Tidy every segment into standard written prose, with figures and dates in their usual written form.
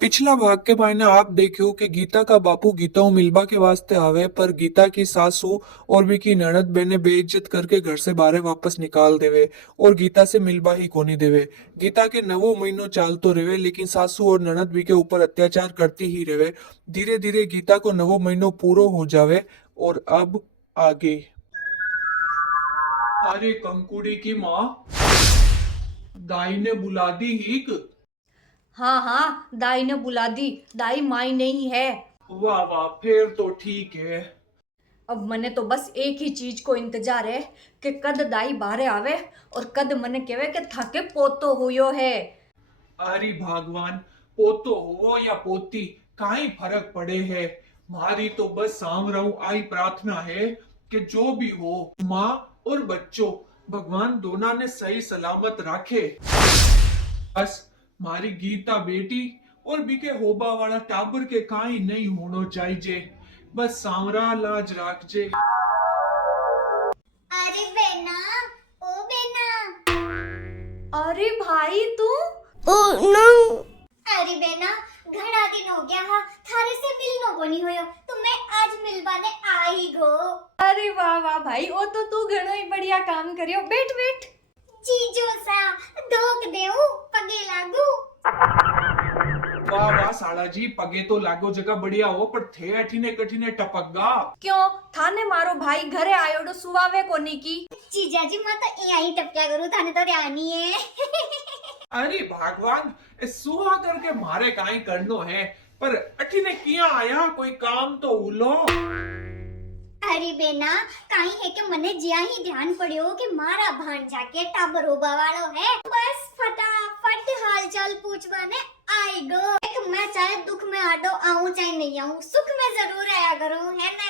पिछला भाग के मायने आप देखियो कि गीता का बापू गीता ऊ मिलबा के वास्ते आवे पर गीता की सासू और भी की ननद बेने बेइज्जत करके घर से बाहर वापस निकाल देवे और गीता से मिलबा ही कोनी देवे। गीता के नवो महीनों चालतो रहे लेकिन सासू और ननद भी के ऊपर अत्याचार करती ही रहे। धीरे धीरे गीता को नवो महीनों पूरो हो जावे और अब आगे। अरे कंकुड़ी की माँ, दाई ने बुला दी हीक। हाँ हाँ, दाई ने बुला दी। दाई माई नहीं है। वाह वाह, फिर तो ठीक है। अब मने तो बस एक ही चीज को इंतजार है कि कद दाई बाहर आवे और कद मने कहवे कि थाके पोतो हुयो है। अरे भगवान, पोतो हो या पोती काई फर्क पड़े है। मारी तो बस सांवराऊ आई प्रार्थना है कि जो भी हो माँ और बच्चों भगवान दोनों ने सही सलामत रखे। बस मारी गीता बेटी और बीके होबा वाला टाबर के काई नहीं होनो चाहिए। बस सांवरा लाज राखजे। अरे बेना, ओ बेना। अरे भाई तू। अरे बेना, घणा दिन हो गया हा थारे से मिलनो कोनी होयो तो मैं आज मिलवाने आई गो। अरे वाह वाह भाई, ओ तो तू घणो ही बढ़िया काम करियो। बैठ बैठ। जीजो सा धोक देऊ, पगे लागू। वाह वाह साला जी, पगे तो लागो जगह बढ़िया हो पर थे अठीने कठीने टपकगा। क्यों थाने मारो भाई घरे आयोडो सुवावे कोनी की। जीजाजी मैं तो यही टपक्या करूं, थाने तो रानी है। अरे भगवान, सुहा करके मारे काई करनो है पर अठीने किया आया कोई काम तो उलो। अरे बेना, काई है कि मने ज्या ही ध्यान पड़ियो कि मारा भांजा के टाबर होबा वालो है। बस फटाफट हालचाल पूछवाने आई गो। एक मैं चाहे दुख में आडो आऊं चाहे नहीं आऊं, सुख में जरूर आया करूं, है ना।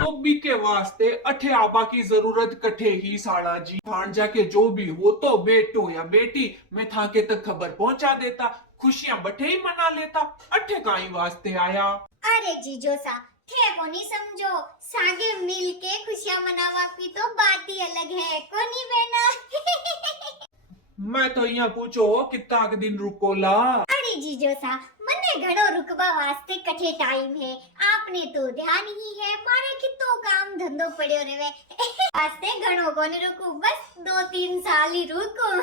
तो बी के वास्ते अठे आबा की जरूरत कठे ही साला जी। भांजा के जो भी हो तो बेटो या बेटी मैं थाके तक खबर पहुंचा देता, खुशियां बठे ही मना लेता। अठे काई वास्ते आया। अरे जीजो सा थे कोनी समझो, सागे मिल के खुशियां मनावा की तो बात ही अलग है कोनी बेना। मैं तो यहाँ पूछो कितना दिन रुकोला। अरे जीजो सा मने घड़ो रुकबा वास्ते कठे टाइम है, आपने तो ध्यान ही है मारे कितो काम धंधो पड़ियो रेवे। वास्ते घड़ो कोनी रुकू, बस 2-3 साल ही रुकू।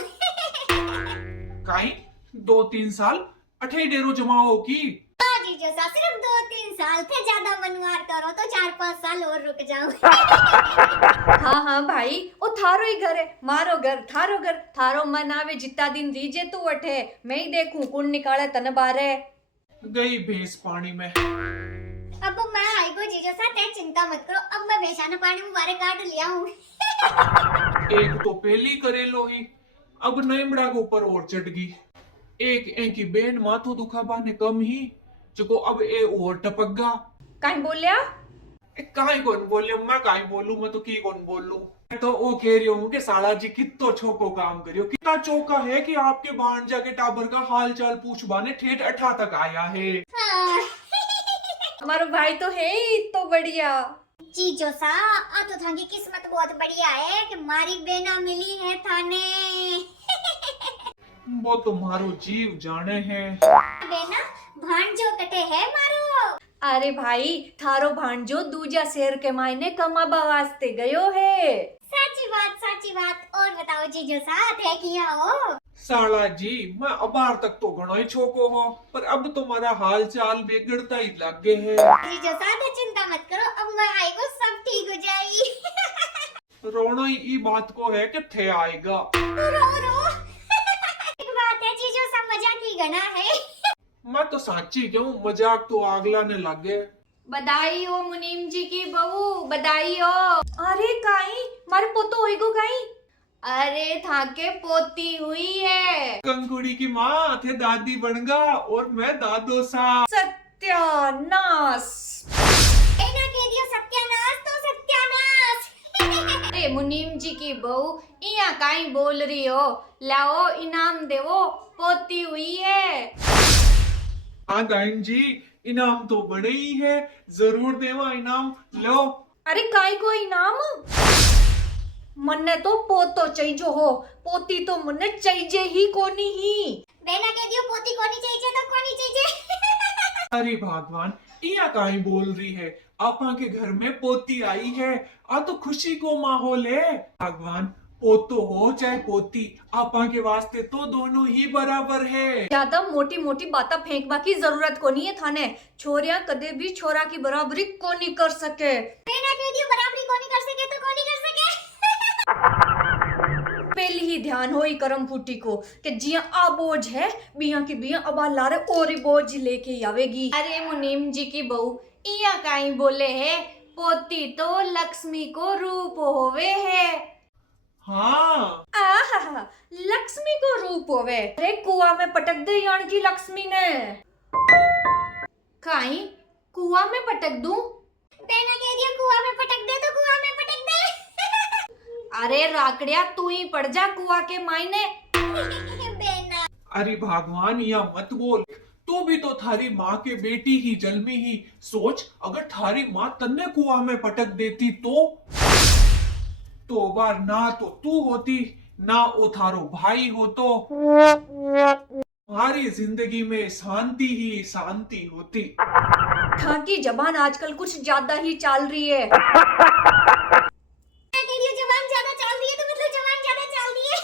काई 2-3 साल अठे डेरो जमाओ की। हाँ जीजो सा सिर्फ 2-3 साल थे, ज्यादा मनवार करो तो 4-5 साल और रुक जाऊं। हाँ हाँ भाई, ओ थारो ही घर है, मारो घर थारो घर। थारो मन आवे जितना दिन दीजे तू अठे, मैं ही देखूं कौन निकाले तन बारे। गई भैंस पानी में। अब मैं आई गो जीजो सा, ते चिंता मत करो, अब मैं बेचाना पानी में बारे काट लिया हूँ। एक तो पहली करेलो ही, अब नईमड़ा के ऊपर और चढ़ गई। एक की बेन माथो दुखाबा ने कम ही जो अब ए और टपकगा। कहीं बोलिया? काई कौन बोले, मैं काई बोलूं, मैं तो की कौन बोलूं। मैं तो वो कह रही हूँ कि साला जी कितो छोको काम करियो, कितना चौका है कि आपके भांजा के टाबर का हाल चाल पूछवाने ठेठ अठा तक आया है। हाँ। हमारो भाई तो है ही तो बढ़िया। जीजो सा आ तो थांगी किस्मत बहुत बढ़िया है कि मारी बेना मिली है थाने। वो तो मारो जीव जाने है। बेना भांजो कटे है मारो। अरे भाई थारो भांजो दूजा शेर के मायने कमाबा वास्ते गयो है। साची बात। और बताओ जीजो सा थे किया हो? साला जी मैं अबार तक तो घणो ही छोको हो पर अब तुम्हारा हाल चाल बिगड़ता ही लगे है। जीजो सा तो चिंता मत करो, अब मैं आई को सब ठीक हो जाएगी। रोना ही ई बात को है कि थे आएगा। रो। एक बात है जीजो सा, मजाक ही गना है। मैं तो साची क्यों, मजाक तो आगला ने लगे। बधाई हो मुनीम जी की बहू, बधाई हो। अरे काई मारे पोतो होइगो काई? अरे थाके पोती हुई है। कंकुड़ी की माँ थे दादी बनगा और मैं दादो सा। सत्यानाश। एना कह दियो सत्यानाश तो सत्यानाश। अरे मुनीम जी की बहू इया काई बोल रही हो? लाओ इनाम देवो, पोती हुई है। हाँ दाइन जी, इनाम तो बड़े ही है, जरूर देवा इनाम लो। अरे काई को इनाम? मन्ने तो पोतो चाहिए हो, पोती तो मन्ने चाहिए ही कोनी ही। बेना कह दियो पोती कोनी चाहिए तो अरे भगवान, इया काई बोल रही है। आपा के घर में पोती आई है, आ तो खुशी को माहौल है। भगवान, पोतो हो चाहे पोती, आपा के वास्ते तो दोनों ही बराबर है। ज्यादा मोटी मोटी बातें फेंकवा की जरूरत को नहीं है थाने। छोरिया कदे भी छोरा की बराबरी को नहीं कर सके। बेना कह दियो बराबरी को नहीं कर सके तो को नहीं कर सके। पहले ही ध्यान हो ही करम फूटी को कि जिया आ बोझ है बिया की बिया अबा लारे और ही बोझ लेके आवेगी। अरे मुनीम जी की बहू इया काई बोले है, पोती तो लक्ष्मी को रूप होवे है। हाँ, आहा, लक्ष्मी को रूप होवे। अरे कुआ में पटक दे यान की लक्ष्मी ने। काई कुआ में पटक दूं? बेना कह दियो कुआं में पटक दे तो कुआं में पटक दे। अरे राकड़िया तू ही पड़ जा कुआ के मायने। बेना अरे भगवान, या मत बोल। तो भी तो थारी माँ के बेटी ही जन्मी ही। सोच, अगर थारी माँ तन्ने कुआं में पटक देती तो बार ना तो तू होती ना ओ थारो भाई हो, तो हमारी जिंदगी में शांति ही शांति होती। हाँ की जबान आजकल कुछ ज्यादा ही चल रही है। कह दियो जवान ज्यादा चल रही है तो मतलब जवान ज्यादा चल रही है।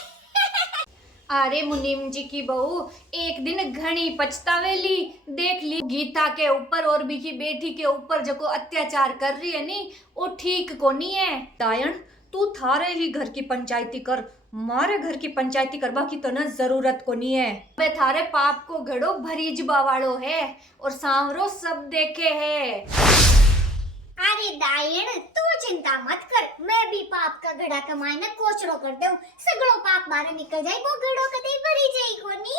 अरे मुनीम जी की बहू एक दिन घनी पछतावेली। देख ली गीता के ऊपर और भी की बेटी के ऊपर जो को अत्याचार कर रही है नी, वो ठीक को नहीं है। दायन तू थारे ही घर की पंचायती कर, मारे घर की पंचायती करवा की तो न जरूरत को नहीं है। वे थारे पाप को घड़ो भरी जबावाड़ो है और सांवरो सब देखे है। अरे दायण तू चिंता मत कर, मैं भी पाप का घड़ा कमाए ना कोचड़ो कर दूं, सगड़ो पाप बाहर निकल जाए, वो घड़ो कदे भरी जाई कोनी।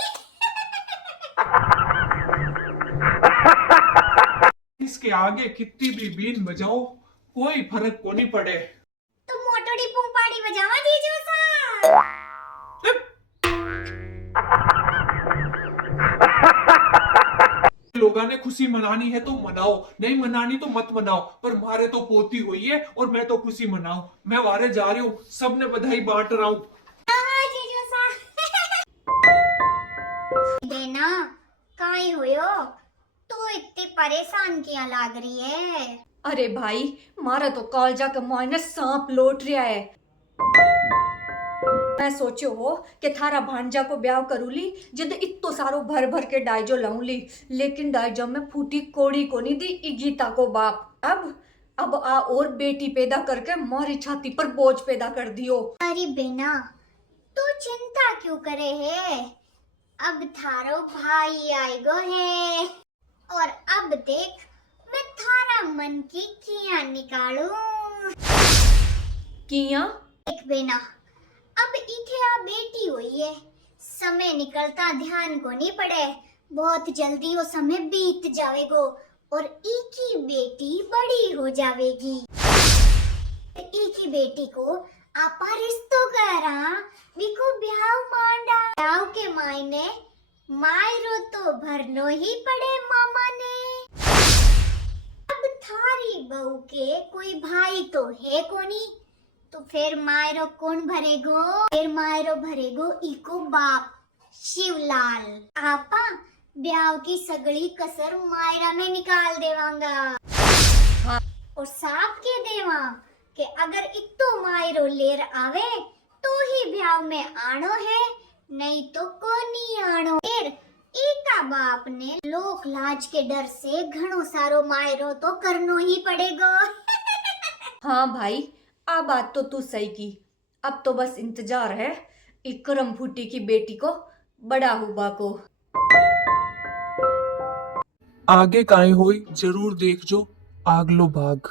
इसके आगे कितनी भी बीन बजाओ कोई फर्क को नहीं पड़े। तो मोटोड़ी पुंपाड़ी बजावा दीजो सा। लोगों ने खुशी मनानी है तो मनाओ, नहीं मनानी तो मत मनाओ, पर मारे तो पोती हुई है और मैं तो खुशी मनाऊं। मैं वारे जा रही हूँ, सबने बधाई बांट रहा हूँ। जीजो सा। बेना काई होयो, तू इतनी परेशान किया लाग रही है। अरे भाई मारा तो कालजा का मायने सांप लौट रहा है। मैं सोचो हो कि थारा भांजा को ब्याह करूली जद इतो सारो भर भर के डाइजो लाऊं ली, लेकिन डाइजो में फूटी कोड़ी को नहीं दी ई गीता को बाप। अब आ और बेटी पैदा करके मारी छाती पर बोझ पैदा कर दियो। अरे बेना तू चिंता क्यों करे है, अब थारो भाई आएगो है और अब देख मैं थारा मन की किया निकालू। किया देख बेना, अब इथे आ बेटी हुई है, समय निकलता ध्यान को नहीं पड़े, बहुत जल्दी वो समय बीत जावेगो और एक ही बेटी बड़ी हो जावेगी। एक ही बेटी को आपा रिश्तो करा, बिको ब्याह मांडा। ब्याह के मायने मायरो तो भरनो ही पड़े मामा ने। अब थारी बहू के कोई भाई तो है कोनी, तो फिर मायरो कौन भरेगो? फिर मायरो भरेगो इको बाप शिवलाल। आपा ब्याह की सगड़ी कसर मायरा में निकाल देवांगा। हाँ। और साफ के देवा कि अगर इतो मायरो लेर आवे तो ही ब्याह में आनो है, नहीं तो कोनी आनो। फिर एका बाप ने लोक लाज के डर से घणो सारो मायरो तो करनो ही पड़ेगो। हाँ भाई आ बात तो तू सही की। अब तो बस इंतजार है इकरम फूटी की बेटी को बड़ा हुआ को। आगे काई होई जरूर देखजो। आगलो भाग।